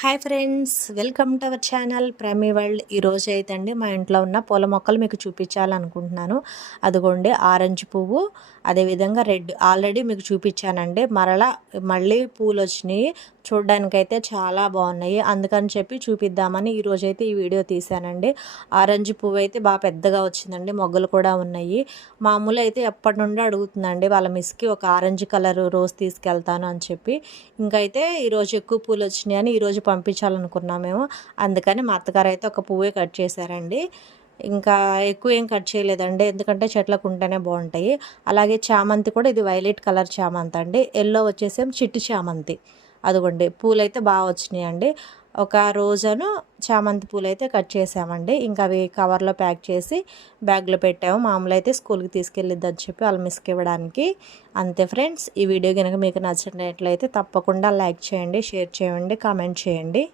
Hi friends, welcome to our channel primi world. ఈరోజు అయితే అండి మా ఇంట్లో ఉన్న పూల మొక్కలు మీకు చూపించాలనుకుంటున్నాను. అదిగోండి ఆరెంజ్ పువ్వు, అదేవిధంగా రెడ్ ఆల్రెడీ మీకు చూపించానండి. మళ్ళీ పూలు వచ్చినాయి. చూడ్డానికైతే చాలా బాగున్నాయి. అందుకని చెప్పి చూపిద్దామని ఈరోజైతే ఈ వీడియో తీశానండి. ఆరెంజ్ పువ్వు అయితే బాగా పెద్దగా వచ్చిందండి, మొగ్గలు కూడా ఉన్నాయి. మామూలు అయితే ఎప్పటి నుండి అడుగుతుందండి వాళ్ళ మిస్కి ఒక ఆరెంజ్ కలర్ రోజ్ తీసుకెళ్తాను అని చెప్పి. ఇంకైతే ఈరోజు ఎక్కువ పూలు వచ్చినాయి అని ఈరోజు పంపించాలనుకున్నాం మేము. అందుకని మా అత్తగారు అయితే ఒక పువ్వే కట్ చేశారండి. ఇంకా ఎక్కువ ఏం కట్ చేయలేదండి, ఎందుకంటే చెట్లకు ఉంటేనే బాగుంటాయి. అలాగే చామంతి కూడా, ఇది వైలెట్ కలర్ చామంతి అండి. ఎల్లో వచ్చేసేం చిట్టు చామంతి. అదిగోండి పూలు అయితే బాగా వచ్చినాయండి. ఒక రోజును చామంతి పూలు అయితే కట్ చేసామండి. ఇంకా అవి కవర్లో ప్యాక్ చేసి బ్యాగ్లో పెట్టాము. మామూలు అయితే స్కూల్కి తీసుకెళ్ళిద్దని చెప్పి వాళ్ళ మిస్కి ఇవ్వడానికి. అంతే ఫ్రెండ్స్, ఈ వీడియో కనుక మీకు నచ్చినట్లయితే తప్పకుండా లైక్ చేయండి, షేర్ చేయండి, కామెంట్ చేయండి.